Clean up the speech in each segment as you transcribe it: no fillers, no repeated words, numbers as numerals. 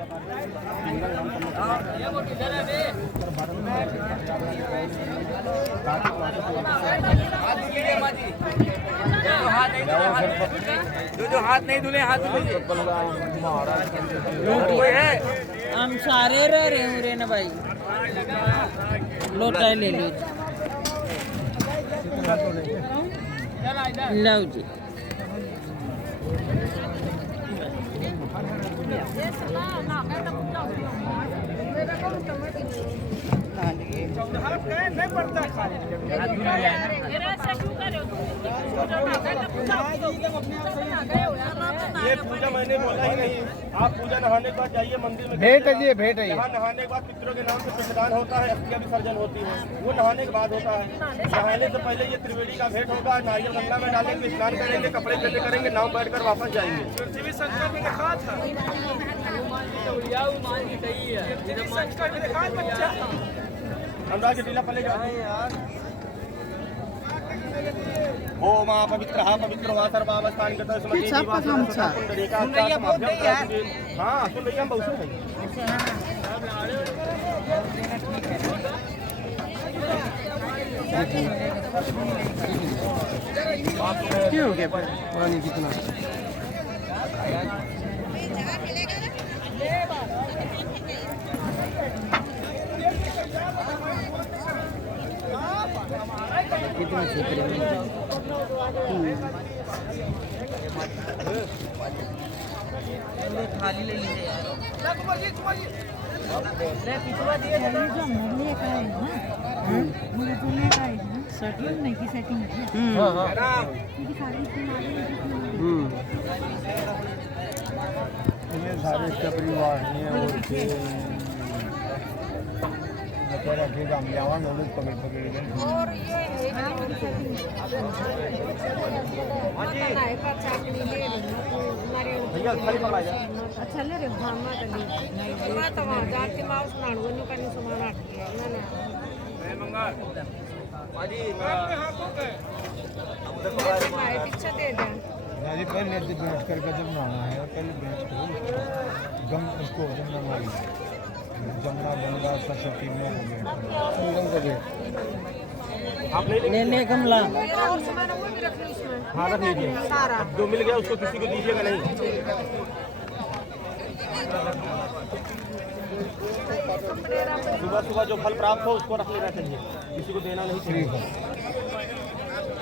जो हाथ नहीं धुले हाथ है। हम सारे रह रहे हैं रे ना भाई, लोटा ले लो लो जी। ये पूजा मैंने बोला ही नहीं। आप पूजा नहाने के बाद जाइए मंदिर में, भेंट है जी, भेंट है ये। यहाँ नहाने के बाद पितरों के नाम से पिंडदान होता है, अस्थियां विसर्जन होती है, वो नहाने के बाद होता है। नहाने से पहले ये त्रिवेणी का भेंट होगा, नारियल गंगा में डालेंगे, स्नान करेंगे, कपड़े चेंज करेंगे, नाव बैठकर वापस जाएंगे। अनुराग जी ढीला पले जाओ। ओम पवित्र पवित्र वा सर्वावस्थान के दर्शन में सब का काम था। हाँ सुन रही हम बहुत सुन रही। क्यों हो गया पानी कितना? कितना क्षेत्र में थाली ले लीजिए यार। सेटिंग की सेटिंग है। हाँ हाँ ये सारे इसका परिवार नहीं है और के बेचारा के काम जावा नोटिस पकड़ पकड़ के और ये भैया खाली पकड़ा जाए। अच्छा ले रे मामा तली मैं तो वहां जाके माउस नाड़ू नु कनी सुमाना ना ना मैं मंगल हाजी मैं पीछे दे दे जी पहले से बैठ कर जब नहाना है पहले बैठ करो गम उसको जमना मारी जमुना गंगा सरस्वती में संगम का गेट आप नहीं ले ले कमला। मेरा और सामान वो भी रख लो इसमें। हाँ रख लीजिए, सारा जो मिल गया उसको किसी को दीजिएगा नहीं। सुबह सुबह जो फल प्राप्त हो उसको रख लेना चाहिए, किसी को देना नहीं चाहिए।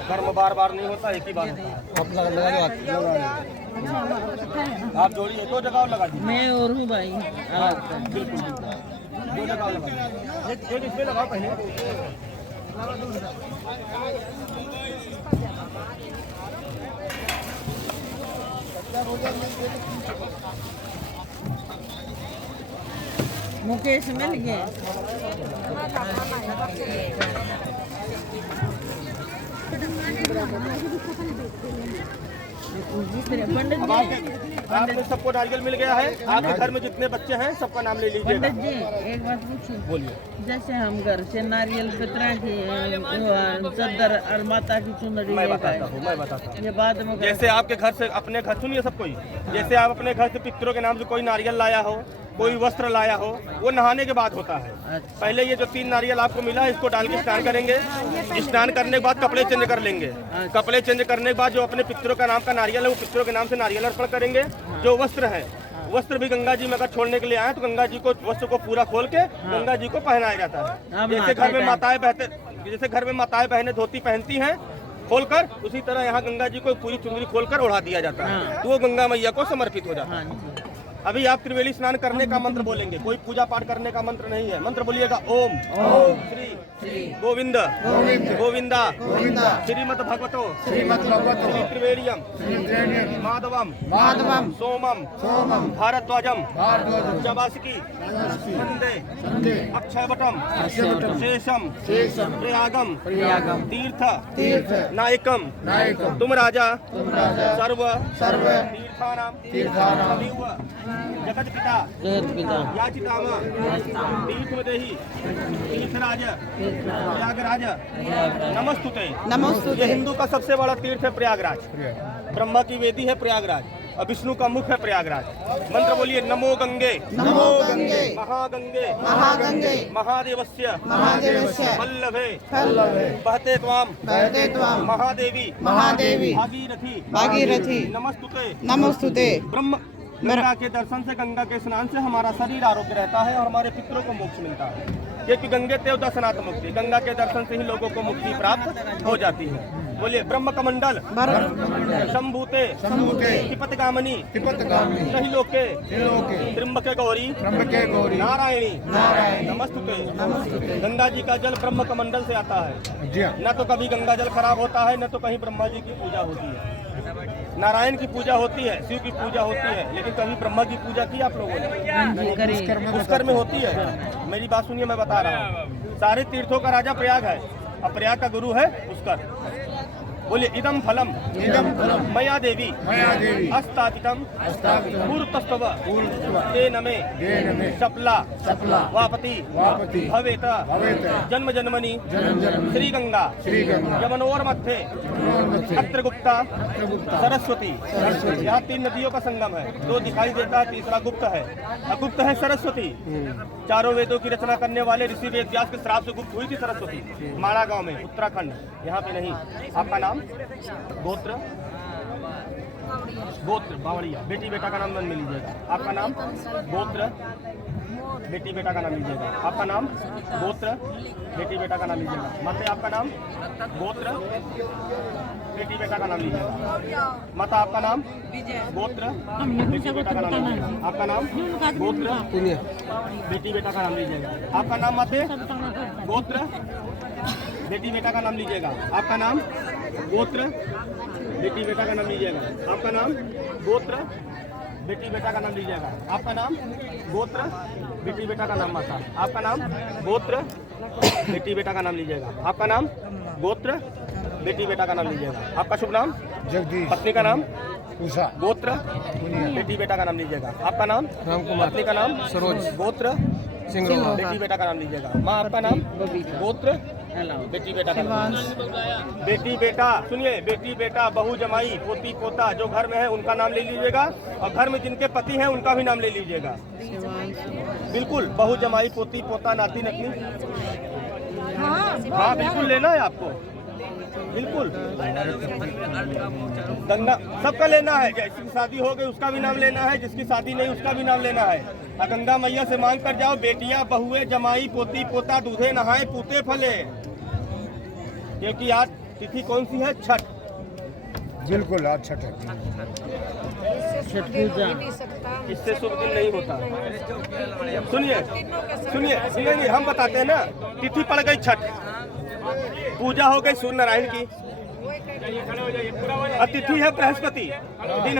कर्म बार बार नहीं होता, एक ही बार होता है। अपना लगा दो आप जोड़िए, दो जगह और लगा दीजिए। मैं और हूँ भाई। बिल्कुल दो जगह और लगा दीजिए। एक इसमें लगाओ पहले। मुकेश मिल गए। पंडित अब आपने सबको नारियल मिल गया है। आपके घर में जितने बच्चे हैं सबका नाम ले लीजिएगा। पंडित जी एक बात पूछूं? बोलिए। जैसे हम घर से नारियल पितरा की चद्दर और माता की चुनरी मैं लेकर बताता हूँ, मैं बताता हूँ। ये बाद में जैसे आपके घर से अपने घर, सुनिए सब कोई, जैसे आप अपने घर से पितरों के नाम से कोई नारियल लाया हो, कोई वस्त्र लाया हो, वो नहाने के बाद होता है। अच्छा। पहले ये जो 3 नारियल आपको मिला है इसको डाल के स्नान करेंगे। स्नान करने के बाद कपड़े चेंज कर लेंगे। कपड़े चेंज करने के बाद जो अपने पितरों का नाम का नारियल है वो पितरों के नाम से नारियल अर्पण करेंगे। जो वस्त्र है, वस्त्र भी गंगा जी में अगर छोड़ने के लिए आए तो गंगा जी को वस्त्र को पूरा खोल के गंगा जी को पहनाया जाता है। जैसे घर में माताएं बहनें धोती पहनती हैं खोलकर, उसी तरह यहाँ गंगा जी को पूरी चुनरी खोलकर ओढ़ा दिया जाता है। तो वो गंगा मैया को समर्पित हो जाता है। अभी आप त्रिवेणी स्नान करने का मंत्र बोलेंगे, कोई पूजा पाठ करने का मंत्र नहीं है। मंत्र बोलिएगा ओम श्री गोविंद गोविंदा श्रीमद भगवतो श्री त्रिवेणीयम माधवम सोमम भारद्वाजम जबासकी वंदे अक्षयवटम शेषम प्रयागम तीर्थ नायकम तुम राजा सर्व तीर्थानाम जगत पिता याचितामा तीर्थमदेहि तीर्थराज प्रयागराज नमस्तुते। ये हिंदू का सबसे बड़ा तीर्थ है प्रयागराज। ब्रह्मा की वेदी है प्रयागराज। और विष्णु का मुख है प्रयागराज। मंत्र बोलिए, नमो गंगे नमो गंगे महागंगे महागंगे महादेवस्य महादेवस्य वल्लभे वल्लभे बहते त्वां वहते त्वां महादेवी महादेवी भागीरथी भागीरथी नमस्तुते नमोस्तुते। ब्रह्म। गंगा के दर्शन से, गंगा के स्नान से हमारा शरीर आरोग्य रहता है और हमारे पितरों को मोक्ष मिलता है, क्योंकि गंगे तेव दर्शनात् मुक्ति, गंगा के दर्शन से ही लोगों को मुक्ति प्राप्त हो जाती है। बोलिए, ब्रह्म कमंडल शंभूते शंभूते तिपतगामिनी तिपतगामिनी त्रैलोके त्रिलोके त्र्यंबके गौरी त्र्यंबके गौरी नारायणी नारायणी नमस्तुते। गंगा जी का जल ब्रह्म कमंडल से आता है। जी हाँ। न तो कभी गंगा जल खराब होता है, न तो कहीं ब्रह्मा जी की पूजा होती है। नारायण की पूजा होती है, शिव की पूजा होती है, लेकिन कभी ब्रह्मा की पूजा की आप लोगों ने? पुष्कर में होती है। मेरी बात सुनिए, मैं बता रहा हूँ। सारे तीर्थों का राजा प्रयाग है, अब प्रयाग का गुरु है पुष्कर। बोलिए, इदम फलम मया देवी अस्तापितम पूर्वतस्तव तेन मे सपला वापति भवेत जन्म जन्मनि श्री गंगा यमुनोर्मध्ये अत्र गुप्ता सरस्वती। यहाँ 3 नदियों का संगम है, 2 दिखाई देता है, तीसरा गुप्त है। अगुप्त है सरस्वती। चारों वेदों की रचना करने वाले ऋषि वेद व्यास के श्राप से गुप्त हुई थी सरस्वती, माड़ा गांव में, उत्तराखंड। यहाँ पे नहीं। आपका नाम? गोत्र बावड़िया। बेटी बेटा का नाम मन में लीजिएगा। आपका नाम? गोत्र बेटी बेटा का नाम लीजिएगा। आपका नाम? गोत्र बेटी बेटा का नाम लीजिएगा। माता, आपका नाम? गोत्र बेटी बेटा का नाम लीजिएगा। माता, आपका नाम? गोत्र बेटी बेटा का नाम लीजिएगा। आपका नाम? गोत्र बेटी बेटा का नाम लीजिएगा। आपका नाम माते? गोत्र बेटी बेटा का नाम लीजिएगा। आपका नाम? गोत्र बेटी बेटा का नाम लीजिएगा। आपका नाम? गोत्र बेटी बेटा का नाम लीजिएगा। आपका नाम? गोत्र बेटी बेटा का नाम माता। आपका नाम? गोत्र बेटी बेटा का नाम लीजिएगा। आपका नाम? गोत्र बेटी बेटा का नाम लीजिएगा। आपका शुभ नाम? जगदीश। पत्नी का नाम? उषा। गोत्र बेटी बेटा का नाम लीजिएगा। आपका नाम? रामकुमार। पत्नी का नाम? सरोज। गोत्र सिंह। बेटी बेटा का नाम लीजिएगा। माँ, आपका नाम? गोत्र बेटी बेटा का नाम। बेटी बेटा सुनिए, बेटी बेटा बहू जमाई पोती पोता जो घर में है उनका नाम ले लीजिएगा, और घर में जिनके पति हैं उनका भी नाम ले लीजिएगा। बिल्कुल, बहू जमाई पोती पोता नाती नतनी, हाँ बिल्कुल लेना है आपको, बिल्कुल। गंगा सबका लेना है, जिसकी शादी हो गई उसका भी नाम लेना है, जिसकी शादी नहीं उसका भी नाम लेना है। और गंगा मैया से मांग कर जाओ, बेटियां बहुए जमाई पोती पोता दूधे नहाए पूते फले, क्योंकि आज तिथि कौन सी है? छठ। बिल्कुल, आज छठ है। इससे शुभ दिन नहीं होता। सुनिए सुनिए सुनिए, हम बताते हैं ना, तिथि पड़ गई छठ, पूजा हो गई सूर्य नारायण की, अतिथि है बृहस्पति, दिन है